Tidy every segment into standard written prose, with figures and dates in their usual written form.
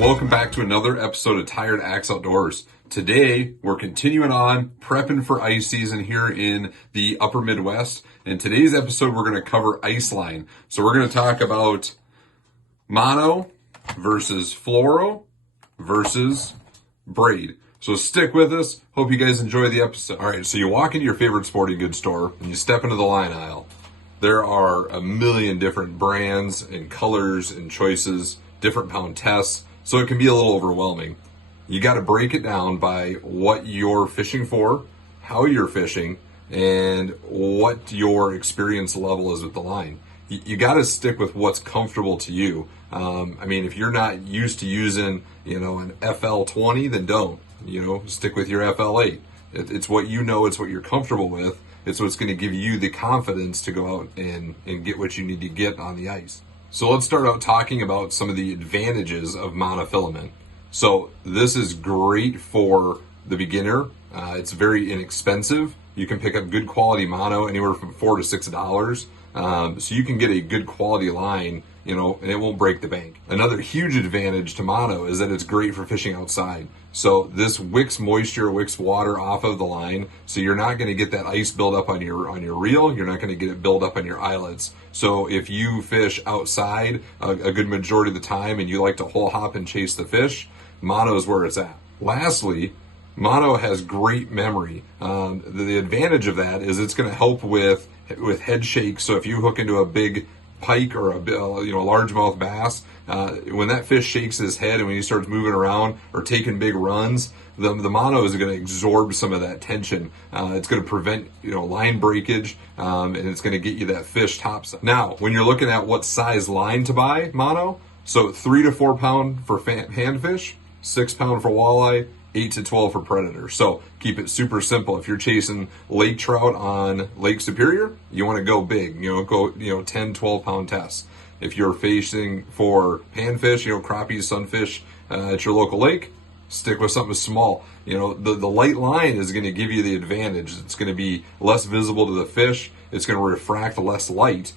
Welcome back to another episode of Tired Axe Outdoors. Today, we're continuing on prepping for ice season here in the upper Midwest. In today's episode, we're going to cover ice line. So we're going to talk about mono versus fluoro versus braid. So stick with us. Hope you guys enjoy the episode. All right, so you walk into your favorite sporting goods store and you step into the line aisle. There are a million different brands and colors and choices, different pound tests. So it can be a little overwhelming. You got to break it down by what you're fishing for, how you're fishing, and what your experience level is with the line. You got to stick with what's comfortable to you. If you're not used to using, an FL20, then don't. Stick with your FL8. It's what you know. It's what you're comfortable with. It's what's going to give you the confidence to go out and get what you need to get on the ice. So let's start out talking about some of the advantages of monofilament. So this is great for the beginner. It's very inexpensive. You can pick up good quality mono anywhere from $4 to $6. So you can get a good quality line, and it won't break the bank. Another huge advantage to mono is that it's great for fishing outside. So this wicks moisture, wicks water off of the line. So you're not going to get that ice buildup on your reel. You're not going to get it build up on your eyelets. So if you fish outside a good majority of the time and you like to hole hop and chase the fish, mono is where it's at. Lastly, mono has great memory. The advantage of that is it's going to help with head shakes. So if you hook into a big pike or a largemouth bass, when that fish shakes his head and when he starts moving around or taking big runs, the mono is going to absorb some of that tension. It's going to prevent line breakage, and it's going to get you that fish topside. Now, when you're looking at what size line to buy mono, so 3 to 4 pound for handfish, 6 pound for walleye, 8 to 12 for predator. So keep it super simple. If you're chasing lake trout on Lake Superior, you want to go big, go 10, 12 pound tests. If you're fishing for panfish, crappies, sunfish at your local lake, stick with something small. The light line is going to give you the advantage. It's going to be less visible to the fish. It's going to refract less light.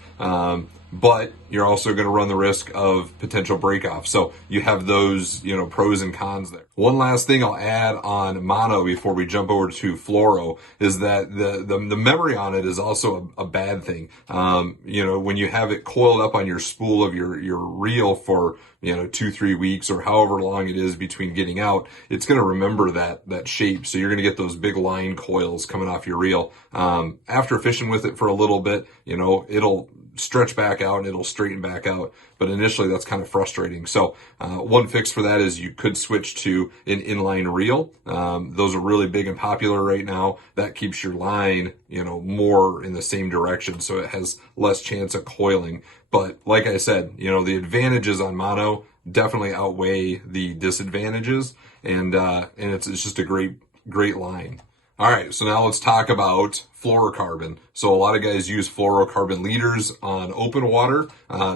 But you're also going to run the risk of potential break off. So you have those, pros and cons there. One last thing I'll add on mono before we jump over to fluoro is that the memory on it is also a bad thing. When you have it coiled up on your spool of your reel for 2-3 weeks or however long it is between getting out, it's going to remember that shape. So you're going to get those big line coils coming off your reel. After fishing with it for a little bit, it'll stretch back out and it'll straighten back out. But initially that's kind of frustrating. So one fix for that is you could switch to an inline reel. Those are really big and popular right now. That keeps your line, more in the same direction. So it has less chance of coiling. But like I said, the advantages on mono definitely outweigh the disadvantages. And it's just a great line. All right, so now let's talk about fluorocarbon. So a lot of guys use fluorocarbon leaders on open water.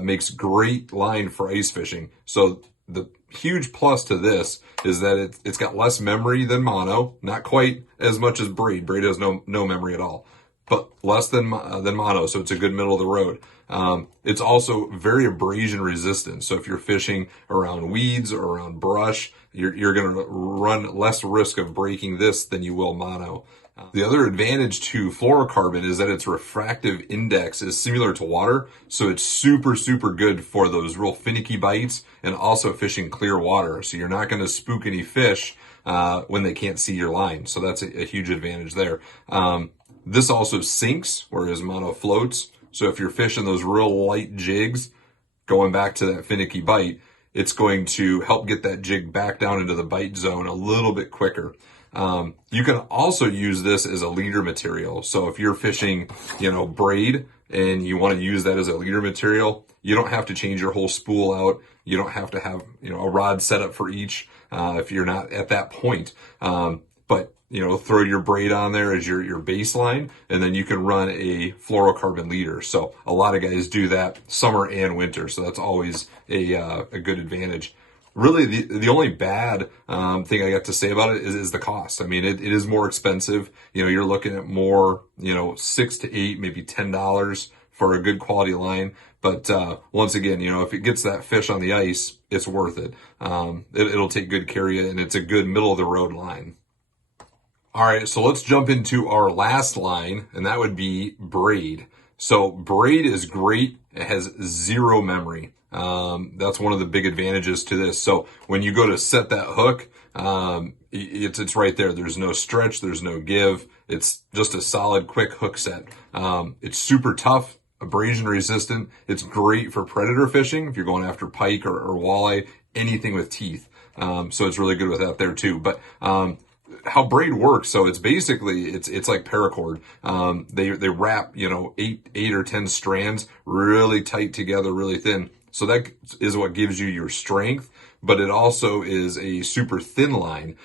Makes great line for ice fishing. So the huge plus to this is that it's got less memory than mono, not quite as much as braid. Braid has no memory at all, but less than mono. So it's a good middle of the road. It's also very abrasion resistant. So if you're fishing around weeds or around brush, you're going to run less risk of breaking this than you will mono. The other advantage to fluorocarbon is that its refractive index is similar to water. So it's super, super good for those real finicky bites and also fishing clear water. So you're not going to spook any fish when they can't see your line. So that's a huge advantage there. This also sinks, whereas mono floats. So if you're fishing those real light jigs, going back to that finicky bite, it's going to help get that jig back down into the bite zone a little bit quicker. You can also use this as a leader material. So if you're fishing, braid and you want to use that as a leader material, you don't have to change your whole spool out. You don't have to have, a rod set up for each, if you're not at that point. But throw your braid on there as your baseline, and then you can run a fluorocarbon leader. So a lot of guys do that summer and winter. So that's always a good advantage. Really, the only bad thing I got to say about it is the cost. I mean, it is more expensive. You're looking at more, $6 to $8, maybe $10 for a good quality line. But once again, you know, if it gets that fish on the ice, it's worth it. It'll take good care of you, and it's a good middle of the road line. All right, so let's jump into our last line, and that would be Braid. So Braid is great. It has zero memory. That's one of the big advantages to this. So when you go to set that hook, it's right there. There's no stretch. There's no give. It's just a solid, quick hook set. It's super tough, abrasion resistant. It's great for predator fishing if you're going after pike or walleye, anything with teeth. So it's really good with that there too. But how Braid works, so it's basically it's like paracord. They wrap, you know, eight or 10 strands really tight together, really thin. So that is what gives you your strength, but it also is a super thin line.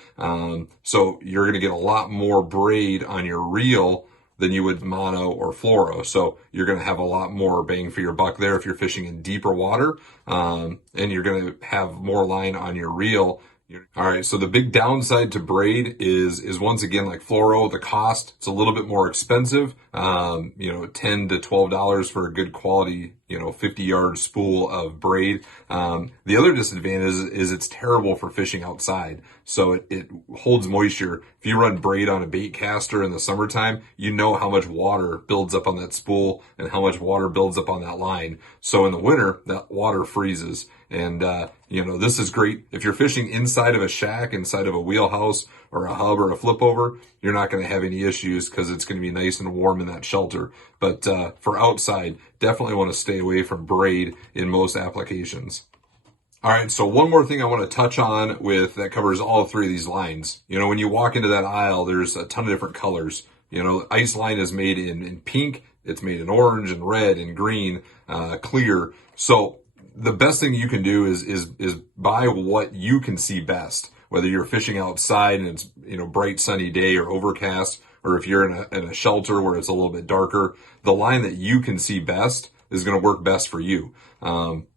So you're going to get a lot more braid on your reel than you would mono or fluoro. So you're going to have a lot more bang for your buck there if you're fishing in deeper water, and you're going to have more line on your reel. All right, so the big downside to Braid is once again, like fluoro, the cost. It's a little bit more expensive, you know, $10 to $12 for a good quality, you know, 50-yard spool of Braid. The other disadvantage is it's terrible for fishing outside. So it holds moisture. If you run Braid on a bait caster in the summertime, you know how much water builds up on that spool and how much water builds up on that line. So in the winter, that water freezes. And, you know, this is great. If you're fishing inside of a shack, inside of a wheelhouse or a hub or a flip over, you're not going to have any issues because it's going to be nice and warm in that shelter. But for outside, definitely want to stay away from Braid in most applications. All right, so one more thing I want to touch on with that covers all three of these lines. You know, when you walk into that aisle, there's a ton of different colors. You know, ice line is made in pink, it's made in orange and red and green, clear. So the best thing you can do is buy what you can see best, whether you're fishing outside and it's, you know, bright sunny day or overcast, or if you're in a shelter where it's a little bit darker, the line that you can see best is going to work best for you.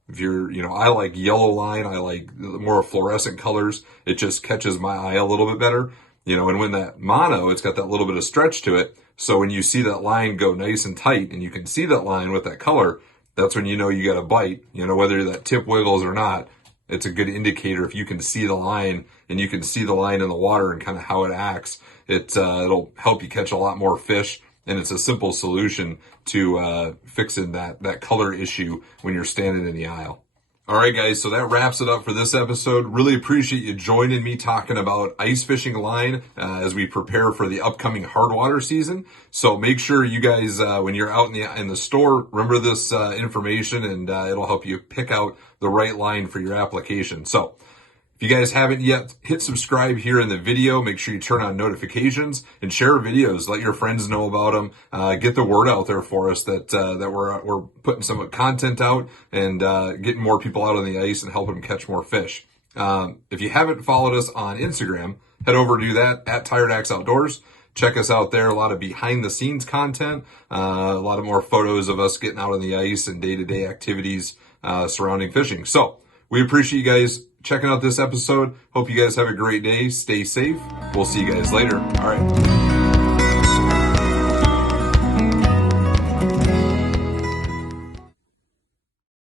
If you're, you know, I like yellow line, I like more fluorescent colors. It just catches my eye a little bit better, you know, and when that mono, it's got that little bit of stretch to it. So when you see that line go nice and tight and you can see that line with that color, that's when you know you got a bite. You know, whether that tip wiggles or not, it's a good indicator. If you can see the line and you can see the line in the water and kind of how it acts, it'll help you catch a lot more fish. And it's a simple solution to fixing that color issue when you're standing in the aisle. All right, guys, so that wraps it up for this episode. Really appreciate you joining me talking about ice fishing line as we prepare for the upcoming hardwater season. So make sure you guys, when you're out in the store, remember this information, and it'll help you pick out the right line for your application. So if you guys haven't yet, hit subscribe here in the video. Make sure you turn on notifications and share videos. Let your friends know about them. Get the word out there for us that we're putting some content out and getting more people out on the ice and helping them catch more fish. If you haven't followed us on Instagram, head over to do that at Tired Axe Outdoors. Check us out there. A lot of behind the scenes content, a lot of more photos of us getting out on the ice and day-to-day activities surrounding fishing. So we appreciate you guys checking out this episode. Hope you guys have a great day. Stay safe. We'll see you guys later. All right.